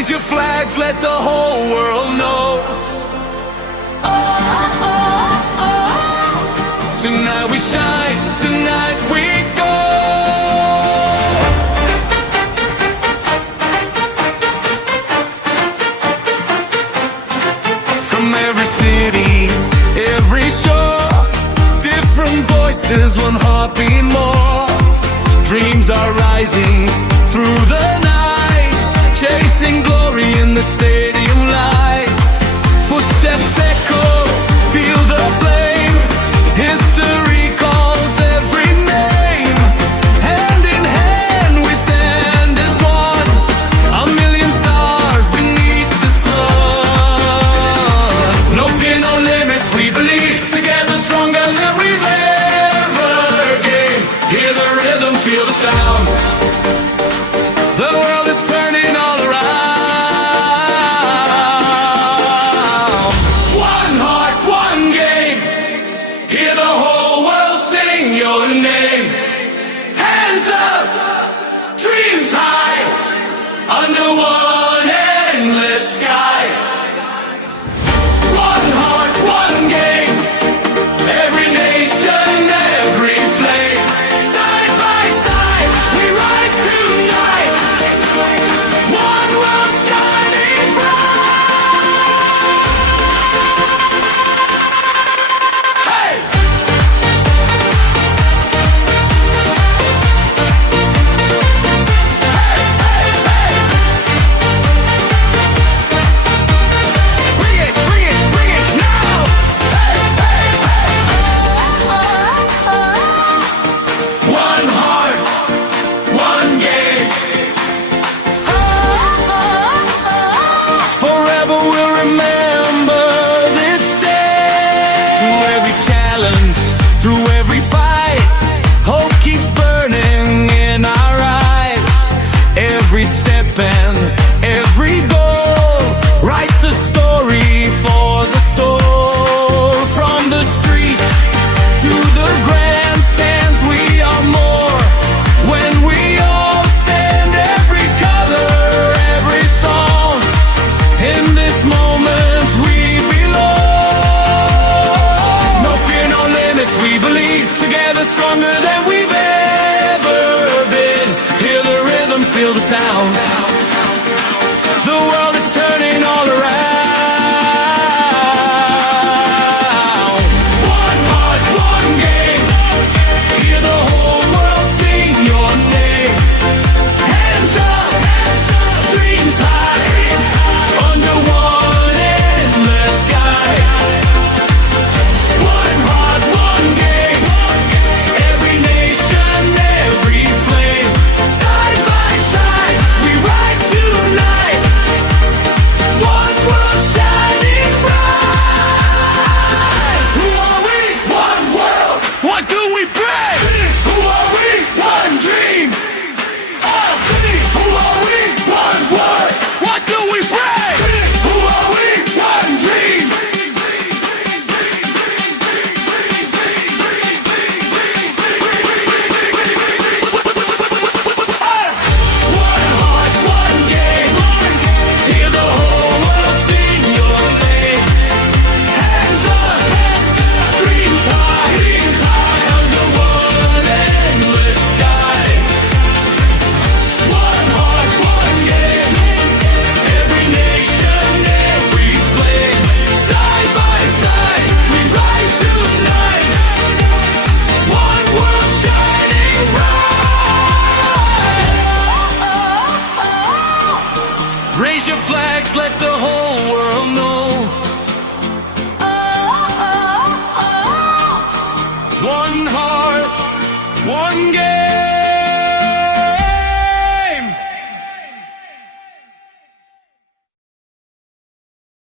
Raise your flags, let the whole world know. Tonight we shine, tonight we go. From every city, every shore, different voices, one heartbeat more. Dreams are rising through the night, chasing glory in the stadium lights. Footsteps echo, feel the flame. History calls every name. Hand in hand we stand as one, a million stars beneath the sun. No fear, no limits, we believe. Together stronger than we've ever been. Hear the rhythm, feel the sound. The world is turning all around. One heart, one game. Hear the whole world sing your name. Hands up, dreams high, under one endless sky. One heart, one game. Every nation, every flame. Side by side, we rise tonight. One world shining bright. Hey! Bring it, bring it, bring it now! Hey, hey, hey! One heart, one game. Forever we'll remember this day. Through every challenge, through every fight, hope keeps burning in our eyes. Every step and every goal writes a story for the soul. From the streets to the grandstands, we are more. When we all stand, every color, every song, in this moment we belong. No fear, no limits, we believe. Together stronger than we've ever been. Hear the rhythm, feel the sound. The world is turning all around. One heart, one game. Hear the whole world sing your name. Hands up, dreams high, under one endless sky. One heart, one game. Every nation, every flame. Side by side, we rise tonight. One world shining bright. Who are we? One world. What do we bring? Who are we? One dream. Who are we? One word. What do we bring? Who are we? One dream. One heart, one game. Hear the whole world sing your name. Hands up, dreams high, under one endless sky. One heart, one game. Every nation, every flame. Side by side, we rise tonight. One world shining bright. Raise your flags, let the whole world know. One heart, one game.